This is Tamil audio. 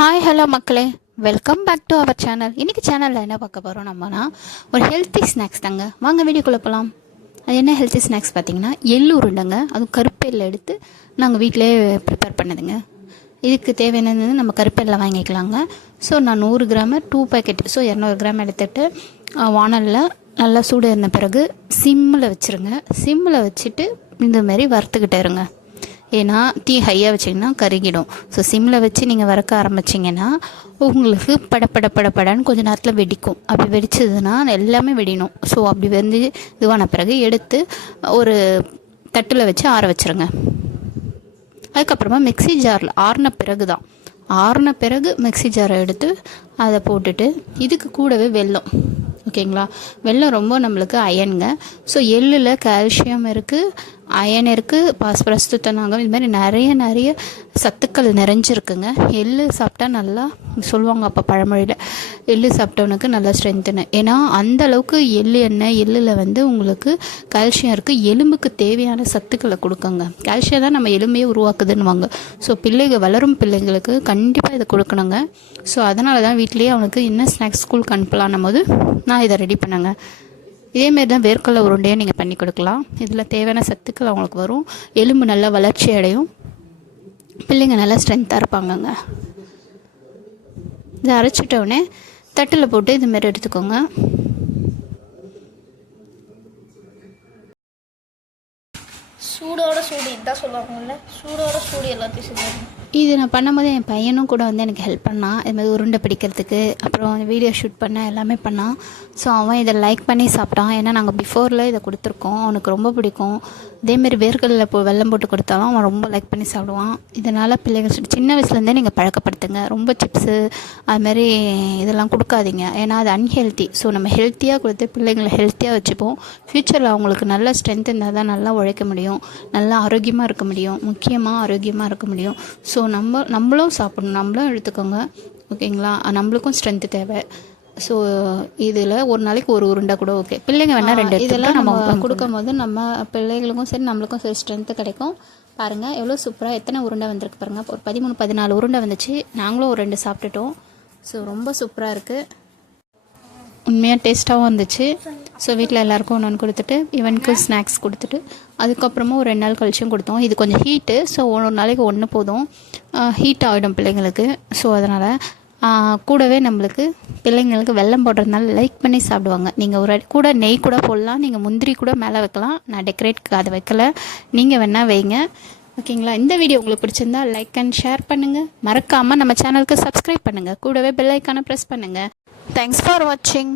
ஹாய் ஹலோ மக்களே, welcome back to our channel. இன்றைக்கி சேனலில் என்ன பார்க்க போகிறோம் நம்மனா ஒரு ஹெல்த்தி ஸ்நாக்ஸ் தாங்க. வாங்க வீடியோக்குள்ளே போகலாம். அது என்ன ஹெல்த்தி ஸ்நாக்ஸ் பார்த்தீங்கன்னா எள்ளு உருண்டைங்க. அதுவும் கருப்பெல்லை எடுத்து நாங்கள் வீட்டிலே ப்ரிப்பேர் பண்ணதுங்க. இதுக்கு தேவையானது நம்ம கருப்பெல்லை வாங்கிக்கலாங்க. ஸோ நான் 100 கிராமு 2 பேக்கெட், ஸோ 200 கிராம் எடுத்துகிட்டு வானலில் நல்லா சூடு இருந்த பிறகு சிம்மில் வச்சுருங்க. சிம்மில் வச்சுட்டு இந்தமாரி வறுத்துக்கிட்டே இருங்க. ஏன்னா தீ ஹையாக வச்சிங்கன்னா கருகிடும். ஸோ சிம்மில் வச்சு நீங்கள் வறுக்க ஆரம்பிச்சிங்கன்னா உங்களுக்கு படப்படன்னு கொஞ்சம் நேரத்தில் வெடிக்கும். அப்படி வெடிச்சதுன்னா எல்லாமே வெடிணும். ஸோ அப்படி வந்து இதுவான பிறகு எடுத்து ஒரு தட்டில் வச்சு ஆற வச்சுருங்க. அதுக்கப்புறமா மிக்ஸி ஜாரில் ஆறின பிறகு மிக்ஸி ஜாரை எடுத்து அதை போட்டுட்டு இதுக்கு கூடவே வெல்லம், ஓகேங்களா. வெல்லம் ரொம்ப நம்மளுக்கு அயனுங்க. ஸோ எள்ளில் கால்சியம் இருக்குது, அயன் இருக்குது, பாஸ்பரஸ், துத்தநாகம், இது மாதிரி நிறைய சத்துக்கள் நிறைஞ்சிருக்குங்க. எள்ளு சாப்பிட்டா நல்லா சொல்லுவாங்க. அப்போ பழமொழியில் எள்ளு சாப்பிட்டவனுக்கு நல்லா ஸ்ட்ரென்த்துன்னு. ஏன்னா அந்த அளவுக்கு எள்ளில் வந்து உங்களுக்கு கால்சியம் இருக்குது. எலும்புக்கு தேவையான சத்துக்களை கொடுக்குங்க. கால்சியம் தான் நம்ம எலும்பையே உருவாக்குதுன்னுவாங்க. ஸோ வளரும் பிள்ளைங்களுக்கு கண்டிப்பாக இதை கொடுக்கணுங்க. ஸோ அதனால தான் வீட்லேயே அவனுக்கு என்ன ஸ்நாக்ஸ் ஸ்கூலுக்கு அனுப்பலான்னும் போது நான் இதை ரெடி பண்ணேங்க. இதேமாரி தான் வேர்க்கடலை உருண்டையை நீங்கள் பண்ணி கொடுக்கலாம். இதில் தேவையான சத்துக்கள் அவங்களுக்கு வரும். எலும்பு நல்லா வளர்ச்சி அடையும். பிள்ளைங்க நல்லா ஸ்ட்ரென்த்தாக இருப்பாங்கங்க. இதை அரைச்சிட்டோடனே தட்டில் போட்டு இதுமாரி எடுத்துக்கோங்க. சூடோட சூடு இதுதான் சொல்லுவாங்கல்ல, சூடோட சூடு எல்லாத்தையும் செஞ்சாங்க. இது நான் பண்ணும்போது என் பையனும் கூட வந்து எனக்கு ஹெல்ப் பண்ணான். இதுமாதிரி உருண்டை பிடிக்கிறதுக்கு, அப்புறம் வீடியோ ஷூட் பண்ண எல்லாமே பண்ணான். ஸோ அவன் இதை லைக் பண்ணி சாப்பிட்டான். ஏன்னா நாங்கள் பிஃபோரில் இதை கொடுத்துருக்கோம். அவனுக்கு ரொம்ப பிடிக்கும். இதேமாரி வேர்க்கடலில் வெல்லம் போட்டு கொடுத்தாலும் அவன் ரொம்ப லைக் பண்ணி சாப்பிடுவான். இதனால் பிள்ளைங்க சின்ன வயசுலேருந்தே நீங்கள் பழக்கப்படுத்துங்க. ரொம்ப சிப்ஸு அதுமாரி இதெல்லாம் கொடுக்காதீங்க. ஏன்னா அது அன்ஹெல்த்தி. ஸோ நம்ம ஹெல்த்தியாக கொடுத்து பிள்ளைங்களை ஹெல்த்தியாக வச்சுப்போம். ஃப்யூச்சரில் அவங்களுக்கு நல்ல ஸ்ட்ரென்த் இருந்தால் தான் நல்லா உழைக்க முடியும், நல்லா ஆரோக்கியமாக இருக்க முடியும், முக்கியமாக ஆரோக்கியமாக இருக்க முடியும். ஸோ நம்மளும் சாப்பிடணும், நம்மளும் எடுத்துக்கோங்க, ஓகேங்களா. நம்மளுக்கும் ஸ்ட்ரென்த்து தேவை. ஸோ இதில் ஒரு நாளைக்கு ஒரு உருண்டை கூட ஓகே. பிள்ளைங்க வேணால் 2 இதெல்லாம் நம்ம கொடுக்கும் போது நம்ம பிள்ளைகளுக்கும் சரி நம்மளுக்கும் சரி ஸ்ட்ரென்த்து கிடைக்கும். பாருங்கள் எவ்வளோ சூப்பராக எத்தனை உருண்டை வந்திருக்கு பாருங்கள். ஒரு 13-14 உருண்டை வந்துச்சு. நாங்களும் ஒரு 2 சாப்பிட்டுட்டோம். ஸோ ரொம்ப சூப்பராக இருக்குது, உண்மையாக டேஸ்ட்டாகவும் இருந்துச்சு. ஸோ வீட்டில் எல்லாேருக்கும் ஒன்று கொடுத்துட்டு இவனுக்கு ஸ்நாக்ஸ் கொடுத்துட்டு அதுக்கப்புறமா ஒரு 2 நாள் கழிச்சும் கொடுத்தோம். இது கொஞ்சம் ஹீட்டு. ஸோ ஒரு நாளைக்கு 1 போதும், ஹீட் ஆகிடும் பிள்ளைங்களுக்கு. ஸோ அதனால் கூடவே நம்மளுக்கு பிள்ளைங்களுக்கு வெல்லம் போடுறதுனால லைக் பண்ணி சாப்பிடுவாங்க. நீங்கள் ஒரு கூட நெய் கூட போடலாம், நீங்கள் முந்திரி கூட மேலே வைக்கலாம். நான் டெக்கரேட்க்கு அதை வைக்கலை, நீங்கள் வேணால் வைங்க, ஓகேங்களா. இந்த வீடியோ உங்களுக்கு பிடிச்சிருந்தா லைக் அண்ட் ஷேர் பண்ணுங்கள். மறக்காமல் நம்ம சேனலுக்கு சப்ஸ்கிரைப் பண்ணுங்கள். கூடவே பெல் ஐக்கானை ப்ரெஸ் பண்ணுங்கள். தேங்க்ஸ் ஃபார் வாட்சிங்.